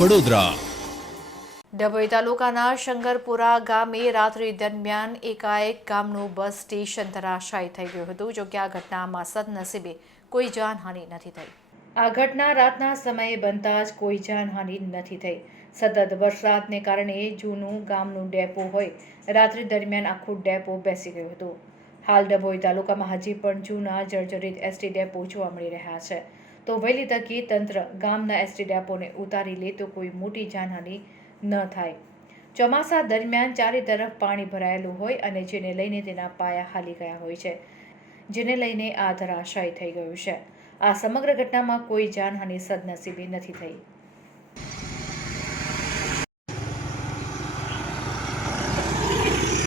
વડોદરા ડભોઈ તાલુકાના શંકરપુરા ગામે રાત્રિ દરમિયાન એકાએક ગામનું બસ સ્ટેશન ધરાશાયી થઈ ગયું હતું, જો કે આ ઘટનામાં સદનસીબે કોઈ જાનહાનિ નથી થઈ. આ ઘટના રાતના સમયે બનતા જ કોઈ જાનહાનિ નથી થઈ. સતત વરસાદને કારણે જૂનું ગામનું ડેપો હોય, રાત્રિ દરમિયાન આખું ડેપો બેસી ગયું હતું. હાલ ડભોઈ તાલુકામાં હજી પણ જૂના જર્જરિત એસટી ડેપો જોવા મળી રહ્યા છે. તો વહેલી તકે તંત્ર ગામના એસટી ડેપોને ઉતારી લે તો કોઈ મોટી જાનહાનિ ન થાય. ચોમાસા દરમિયાન ચારે તરફ પાણી ભરાયેલું હોય અને જેને લઈને તેના પાયા હાલી ગયા હોય છે, જેને લઈને આ ધરાશય થઈ ગયું છે. આ સમગ્ર ઘટનામાં કોઈ જાનહાનિ સદનસીબે નથી થઈ.